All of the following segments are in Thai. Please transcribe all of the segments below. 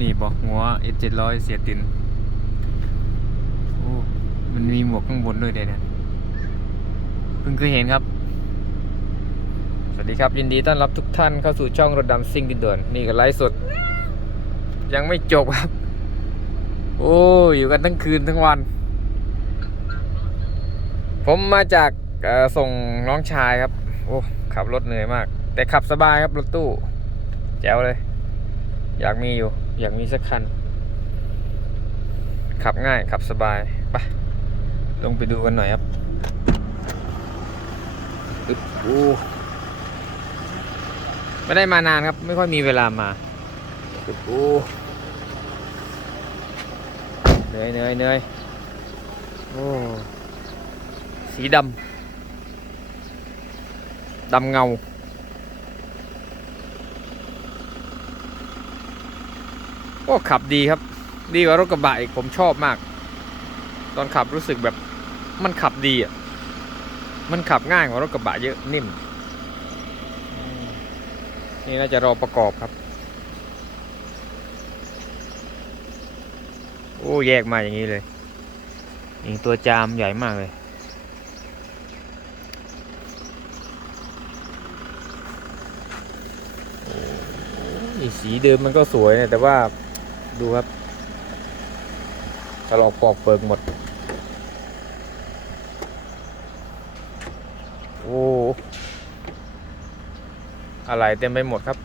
นี่บอกหัว S 7 0 0 เสียตินโอ้มันมีหมวกข้างบนด้วยเดี๋ยวนะเพิ่งเคยเห็นครับ สวัสดีครับ ยินดีต้อนรับทุกท่านเข้าสู่ช่องรถดำซิ่งดินด่วนนี่ก็ไลฟ์สด ยังไม่จบครับ โอ้อยู่กันทั้งคืนทั้งวัน ผมมาจากส่งน้องชายครับ โอ้ขับรถเหนื่อยมาก แต่ขับสบายครับรถตู้แจ๋วเลย อยากมีอยู่ อยากมีสักคัน ขับง่ายขับสบายไปลงไปดูกันหน่อยครับอึบโอ้ไม่ได้มานานครับ ไม่ค่อยมีเวลามาอึบโอ้เหนื่อยเหนื่อยเหนื่อยโอ้สีดำดำเงา ก็ขับดีครับ ดีกว่ารถกระบะอีกผมชอบมาก ตอนขับรู้สึกแบบมันขับดีอะมันขับง่ายกว่ารถกระบะเยอะนิ่ม นี่น่าจะรอประกอบครับ โอ้แยกมาอย่างนี้เลยยิงตัวจามใหญ่มากเลยสีเดิมมันก็สวยนะแต่ว่า ดูครับถลอกปอกเปิกหมด โอ้อะไรเต็มไปหมดครับ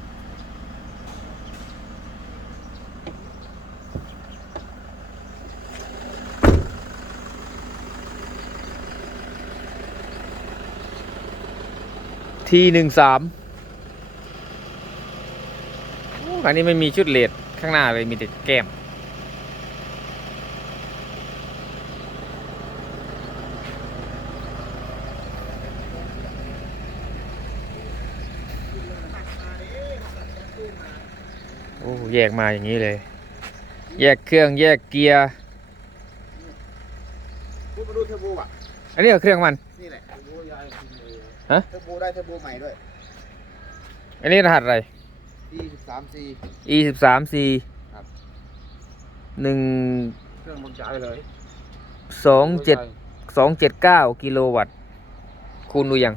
ทีหนึ่งสามอันนี้ไม่มีชุดเลด ข้างหน้าเลยมีแต่แก้ม โอ้แยกมาอย่างนี้เลย แยกเครื่องแยกเกียร์ พูดมาดูเทอร์โบอะ อันนี้ก็เครื่องมัน นี่แหละเทอร์โบยายฮะ เทอร์โบได้เทอร์โบใหม่ด้วย อันนี้รหัสอะไร ที่สิบสามซี e สิบสาม c ครับ หนึ่งเครื่องมันจ่ายเลยสองเจ็ดสองเจ็ดเก้ากิโลวัตต์คูณดูยัง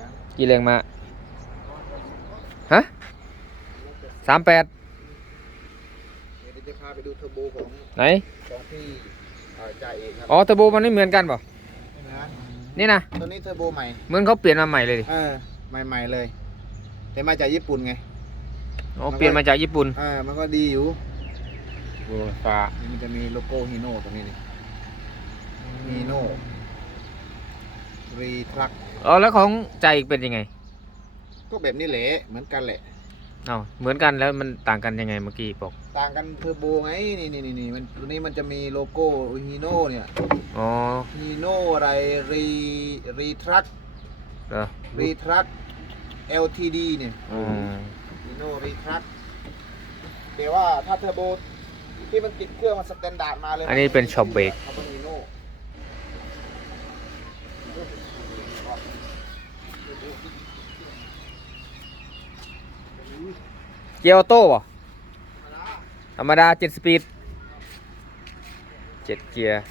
ยังกี่แรงมาฮะสามแปดเดี๋ยวจะพาไปดูเทอร์โบของไหน ของพี่เอ่อจ่ายเองครับอ๋อเทอร์โบมันไม่เหมือนกันเปล่านี่นะนี่นะตัวนี้เทอร์โบใหม่ เหมือนเขาเปลี่ยนมาใหม่เลยดิเออใหม่ๆเลย แต่มาจากญี่ปุ่นไง อ๋อเปลี่ยนมาจากญี่ปุ่นเอ่า มันก็ดีอยู่โบฟ้านี่มันจะมีโลโก้ฮีโน่ตรงนี้นี่ฮีโน่รีทรัคอ๋อแล้วของใจอีกเป็นยังไงก็แบบนี้แหละ เหมือนกันแหละ เอ้าเหมือนกันแล้วมันต่างกันยังไงเมื่อกี้บอกต่างกันเทอร์โบไง นี่นี่นี่นี่มันตัวนี้มันจะมีโลโก้ฮีโน่เนี่ยอ๋อฮีโน่อะไรรีรีทรัคเหรอรีทรัค LTD เนี่ย อืมฮี โน่รีทรัคเดี๋ยวว่าถ้าเทอร์โบที่มันติดเครื่องมันสแตนดาร์ดมาเลยอันนี้เป็นช็อปเบรก คาร์บอนฮีโน่เกียร์ออโต้ป่ะธรรมดาเจ็ดสปีดเจ็ดเกียร์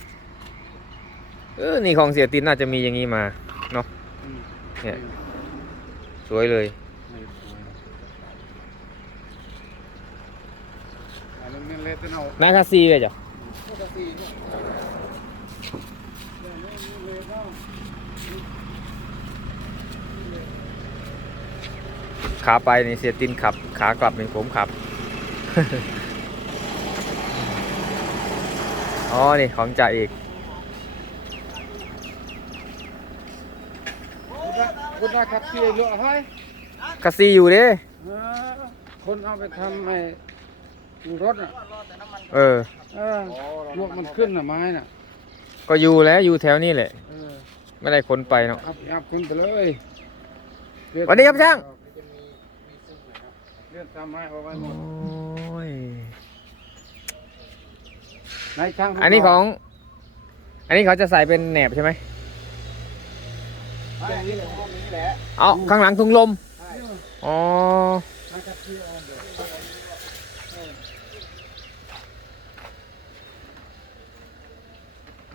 เออ นี่ของเสียตินน่าจะมีอย่างนี้มา เนาะเนี่ย สวยเลย หน้าคาซีเลยจ้ะขาไปนี่เสียตินขับ ขากลับนี่ผมขับ อ๋อ นี่ของจ่าเอกคุณได้ขับขี่เยอะให้คาซีอยู่เด้เออคนเอาไปทำไอ้ รถอะเออ เออลวกมันขึ้นอะไม้น่ะก็อยู่แล้วอยู่แถวนี้แหละ เออไม่ได้ขนไปเนาะ อัพอัพขึ้นไปเลยสวัสดีครับช่าง เลื่อนตามไม้เอาไว้หมโอ้ดยนายช่างอันนี้ของ อันนี้เขาจะใส่เป็นแหนบใช่ไหมไม่อันนี้ของพวกนี้แหละเอาข้างหลังถุงลมใช่อ๋อนายขับขี่เอาเดี๋ยว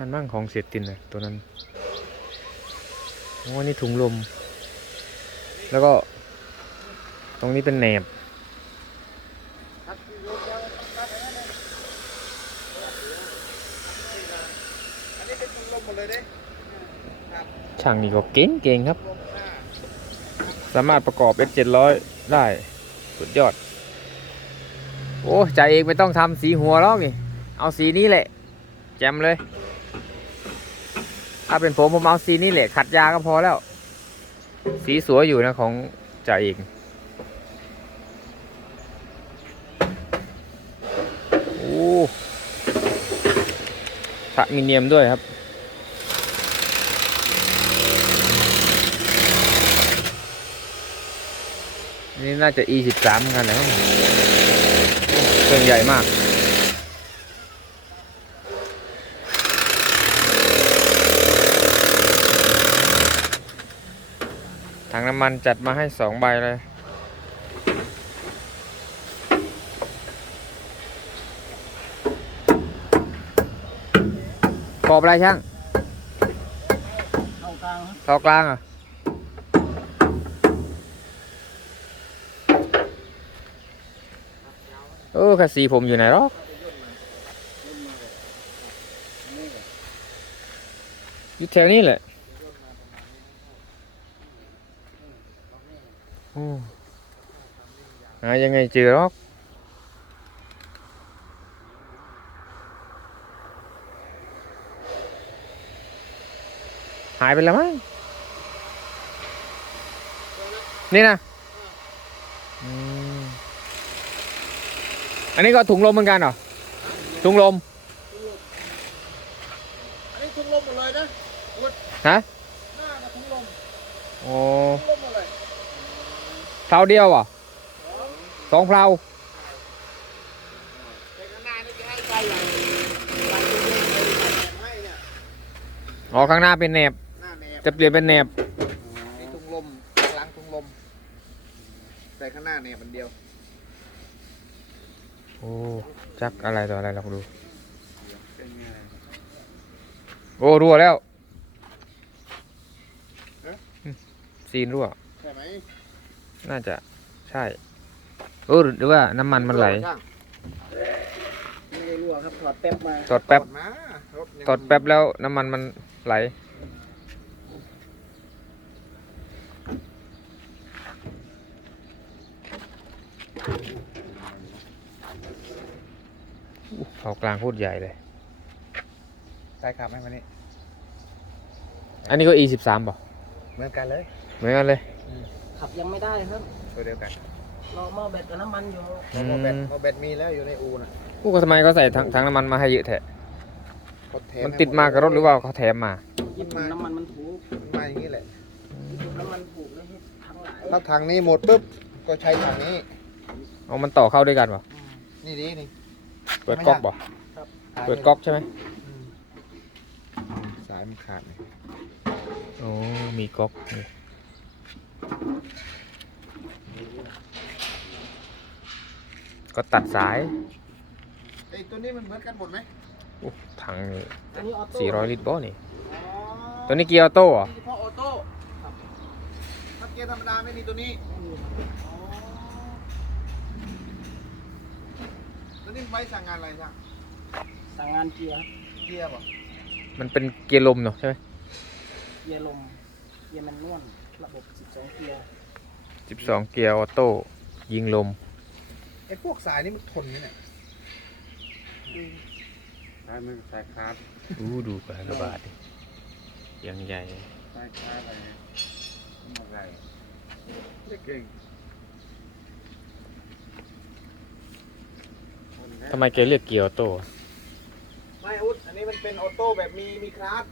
นั่นมั่งของเสียตินเลยตัวนั้นโอ้นี่ถุงลม แล้วก็ ตรงนี้เป็นแหนบอันนี้เป็นถุงลมหมดเลยเด้ช่างนี่ก็เก่งเก่งครับ สามารถประกอบ X 700 ได้ สุดยอด โอ้ใจเองไม่ต้องทำสีหัวหรอกนี่ เอาสีนี้แหละ แจมเลย ถ้าเป็นผมผมเอาสีนี้แหละ ขัดยาก็พอแล้ว สีสวยอยู่นะของจ่าเองโอ้พระมิเนียมด้วยครับนี่น่าจะ e 1 3 กันนะครับเครื่องใหญ่มาก น้ำมันจัดมาให้สองใบเลยขอบอะไรช่างเข้ากลางเท่ากลางอะเออคัสสีผมอยู่ไหนหรอกอยู่แถวนี้แหละโอ้ หายังไงเจอหรอกหายไปแล้วมั้งนี่นะอืมอันนี้ก็ถุงลมเหมือนกันเหรอ ถุงลม อันนี้ถุงลมหมดเลยนะฮะหน้ากับถุงลมโอ้ถุงลมหมดเลย เพลาเดียวเหรอะสองเพลาแต่ข้างหน้านี่จะให้ใส่อย่างใส่ถุงลมเลยใส่แหนบให้เนี่ยอ๋อข้างหน้าเป็นแหนบหน้าแหนบ จะเปลี่ยนเป็นแหนบนี่ถุงลมข้างหลังถุงลมใส่ข้างหน้าแหนบมันเดียว โอ้จักอะไรต่ออะไรลองดูเป็นไงโอ้รั่วแล้วเอ๊ะอืมซีนรั่วใช่ไหม น่าจะใช่เออหรือว่าน้ำมันมันไหลช่างไม่ได้รั่วครับถอดแป๊บมาตอดแป๊บถอดมารถยังตอดแป๊บแล้วน้ำมันมันไหลอู้เผากลางโคตรใหญ่เลยใช่ครับไหมวันนี้ อันนี้ก็ e 1 3 ป่ะเหมือนกันเลย เหมือนกันเลย ขับยังไม่ได้ครับตัวเดียวกันรอหม้อแบตกับน้ำมันอยู่อืโมแบตมโมแบตมีแล้วอยู่ในอูน่ะอู้ก็ทำไมเขาใส่ถังถังน้ำมันมาให้เยอะแท้เขาแถมันให้ติดมากับรถหรือว่าเขาแถมมา ญี่ปุ่นน้ำมันมันถูกมันมาอย่างนี้แหละ ญี่ปุ่นน้ำมันถูกแล้วทั้งหลาย ถ้าถังนี้หมดปุ๊บก็ใช้ถังนี้ เอามันต่อเข้าด้วยกันป่ะนี่ดีนี่เปิดก๊อกป่ะครับเปิดก๊อกใช่ไหมอืมสายมันขาดนี่ โอ้มีก๊อกนี่ ก็ตัดสายไอ้ตัวนี้มันเหมือนกันหมดไหมอู้ถังนี่อันนี้ออโต้สี่ร้อยลิตรป่ะนี่อ๋อตัวนี้เกียร์ออโต้เหรอนี่เฉพาะออโต้ถ้าเกียร์ธรรมดาไม่มีตัวนี้ไม่มีอ๋อตัวนี้ไว้สั่งงานอะไรสั่งสั่งงานเกียร์ครับเกียร์ป่ะมันเป็นเกียร์ลมเนาะใช่ไหมเกียร์ลมเกียร์แมันนวล ระบบ 12 เกียร์ สิบสองเกียร์ออโต้ยิงลม ไอ้พวกสายนี่มันทนไหมเนี่ยสายมือสายคาร์ดอู้ดูกระบาดดิยังใหญ่สายคาร์ดอะไรอะไรไม่เก่งทำไมแกเรียกเกียร์ออโต้อะไม่อุดอันนี้มันเป็นออโต้แบบมีมีคลาส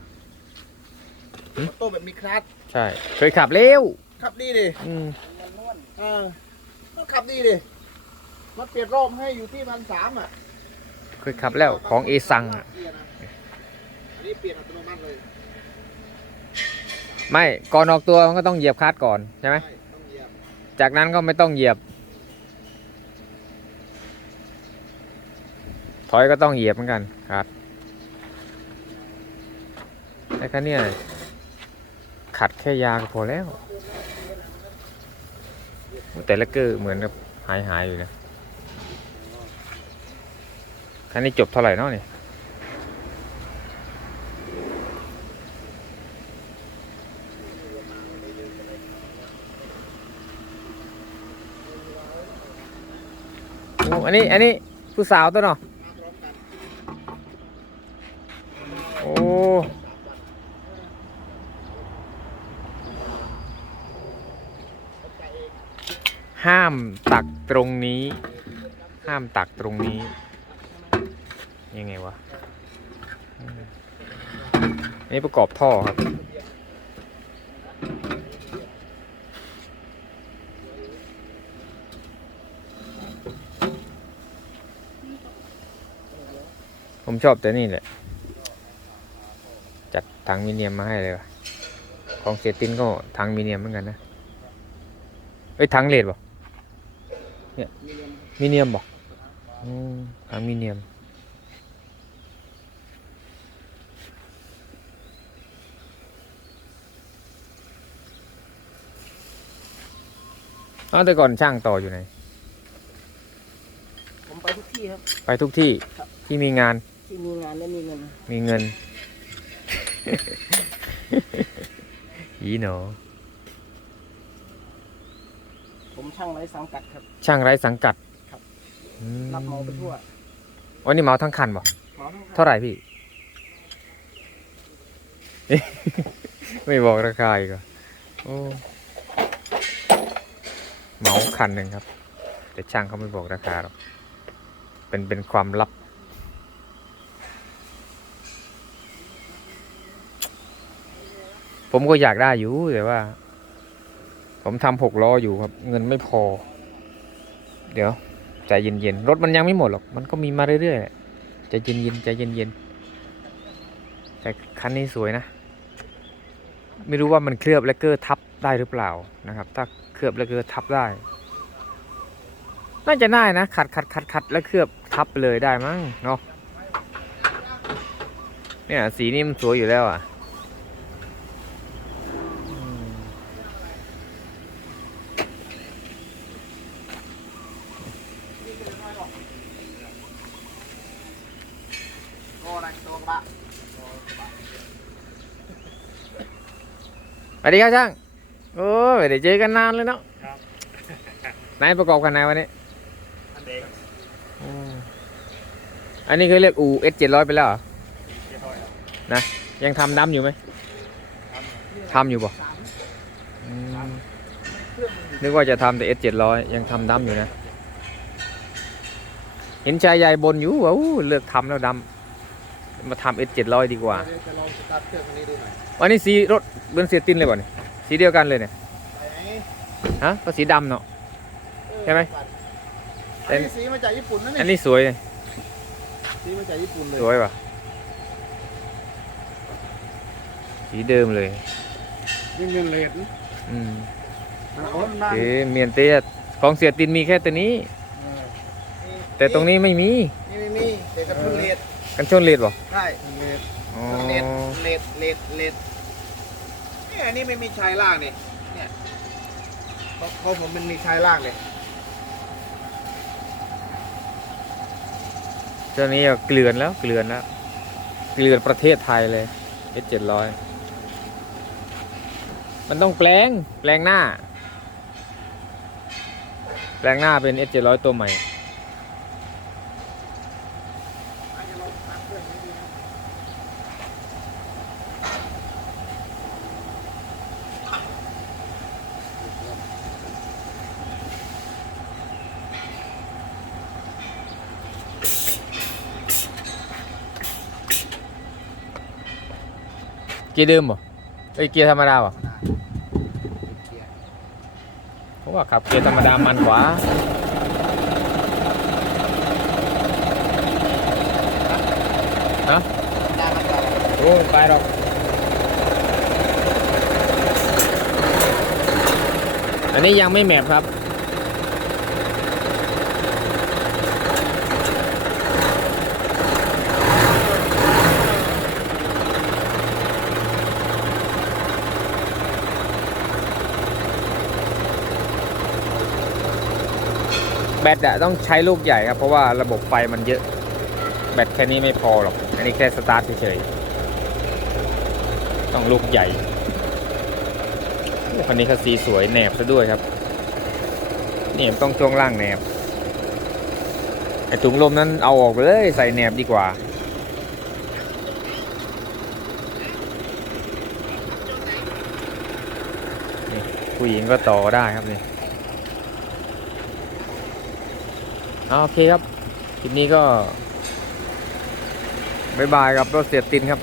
ออโต้แบบมีคลาสใช่ เคยขับเร็วขับดีดิอืมมันนวลเออก็ขับดีดิมันเปลี่ยนรอบให้อยู่ที่พันสามอะเคยขับแล้วของเอซังอะเปลี่ยนอันนี้เปลี่ยนอัตโนมัติเลยไม่ก่อนออกตัวมันก็ต้องเหยียบคลัตช์ก่อนใช่ไหมใช่ต้องเหยียบจากนั้นก็ไม่ต้องเหยียบ ถอยก็ต้องเหยียบเหมือนกันครับแต่คันเนี่ย ขัดแค่ยาก็พอแล้ว แต่ละเกอร์เหมือนกับหายหายอยู่นะคันนี้จบเท่าไหร่เนาะเนี่ยอ้อันนี้อันนี้ผู้สาวตัวเนาะโอ้ ห้ามตักตรงนี้ ห้ามตักตรงนี้ ยังไงวะอันนี้ประกอบท่อครับ ผมชอบแต่นี่แหละ จัดถังมิเนียมมาให้เลยว่ะของเซตินก็ถังมิเนียมเหมือนกันนะ เอ้ยถังเลดบ่ เนี่ยมิเนียมบ่อืมถังมิเนียมอ้าวแต่ก่อนช่างต่ออยู่ไหน ผมไปทุกที่ครับ ไปทุกที่ครับ ที่มีงานที่มีงานและมีเงินมีเงิน อีหนอ ผม ช่างไร้สังกัดครับ ช่างไร้สังกัดครับ อืมรับเหมาไปทั่ววันนี้เหมาทั้งคันบ่เหมาทั้งคันเท่าไหร่พี่ ไม่บอกราคาอีกเหรอโอ้เหมาคันหนึ่งครับ แต่ช่างเขาไม่บอกราคาหรอกเป็นเป็นความลับ ผมก็อยากได้อยู่แต่ว่า ผมทำหกล้ออยู่ครับ เงินไม่พอ เดี๋ยวใจเย็นๆรถมันยังไม่หมดหรอก มันก็มีมาเรื่อยๆแหละใจเย็นๆใจเย็นๆแต่คันนี้สวยนะ ไม่รู้ว่ามันเคลือบและเกอร์ทับได้หรือเปล่านะครับ ถ้าเคลือบและเกอร์ทับได้น่าจะได้นะ ขัดขัดขัดขัดแล้วเคลือบทับเลยได้มั้งเนาะเนี่ยสีนี้มันสวยอยู่แล้วอะอืม ก็อะไรตัวกระบะ ส วัสดีครับช่าง โอ้ยไม่ได้เจอกันนานเลยเนาะไหนประกอบกันไหนวันนี้อันเด็กอืมอันนี้คือเรียกอูเอสเจ็ดร้อยไปแล้วเหรอเรียบร้อยแล้วนะยังทำดำอยู่ไหมทำอยู่ป่ะนึกว่าจะทำแต่เอสเจ็ดร้อยยังทำดำอยู่นะ เห็นชายใหญ่บนอยู่ว่าอู้เลิกทำแล้วดำ มาทำเอสเจ็ดร้อยดีกว่า เดี๋ยวจะลองสตาร์ทเครื่องคันนี้ดูหน่อยวันนี้สีรถเบนเซียตินเลยป่ะเนี่ยสีเดียวกันเลยเนี่ยไปไหนฮะก็สีดำเนาะใช่ไหม อันนี้สีมาจากญี่ปุ่นนะอันนี่นี้สวยเลยสีมาจากญี่ปุ่นเลยสวยป่ะสีเดิมเลย ยิ่งเงินเลทอืมนะโอ้นานเอ๊ะเมียนเตียของเสียตินมีแค่ตัวนี้แต่ตรงนี้ไม่มีนี่ไม่มีแต่กระตุ้นเลด กันชนเลดบ่ใช่เลทอ๋อเลดเลดเลดเลดเนี่ยอันนี้ไม่มีชายล่างนี่เนี่ยเพราะเพราะผมมันมีชายล่างเลยเจ้านี้เกลือนแล้วเกลือนแล้วเกลือนประเทศไทยเลยเอสเจ็ดร้อยมันต้องแปลงแปลงหน้า แปลงหน้าเป็นเอสเจ็ดร้อยตัวใหม่ กียร์เดิมบ่เอ้ยเกียร์ธรรมดาบ่เพราะว่าขับเกียร์ธรรมดามันกว่าฮะได้มาก่อนโอ้ไปหรอกอันนี้ยังไม่แมปครับ ตอะต้องใช้ลูกใหญ่ครับ เพราะว่าระบบไฟมันเยอะ แบตแค่นี้ไม่พอหรอก อันนี้แค่สตาร์ทเฉยๆต้องลูกใหญ่อ้คันนี้คัสซีสวยแหนบซะด้วยครับนี่มันต้องช่วงล่างแหนบไอถุงลมนั้นเอาออกเลยใส่แหนบดีกว่าผู้หญิงก็ต่อได้ครับนี่เอา โอเคครับคลิปนี้ก็บายบายกับรถเสียตินครับ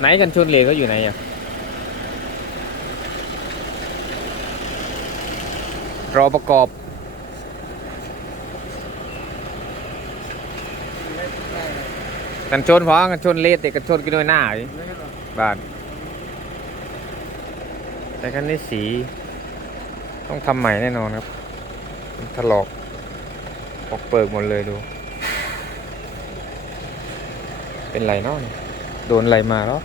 ไหนกันชนเหลเขาอยู่ไหนอะรอประกอบกันชนพอกันชนเลสแต่กันชนกันด้วยหน้าอีกบาทแต่คันนี้สี ต้องทำใหม่แน่นอนครับมันถลอก ออกเปิกหมดเลยดู เป็นไรเนาะเนี่ยโดนอะไรมาแล้ว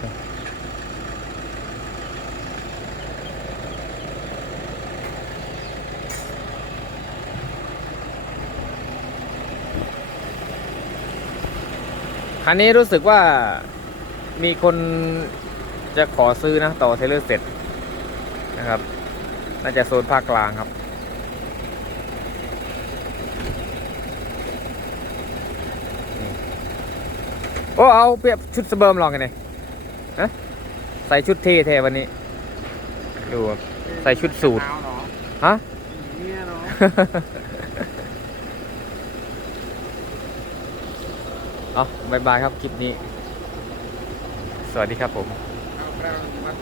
คันนี้รู้สึกว่ามีคนจะขอซื้อนะ ต่อเทเลอร์เสร็จนะครับ น่าจะโซนภาคกลางครับ โอ้เอาเปรียบชุดสเบิร์มลองกันเลยฮะใส่ชุดเท่เทวันนี้ ดูใส่ชุดสูทฮะเอาบายบายครับ คลิปนี้ สวัสดีครับผม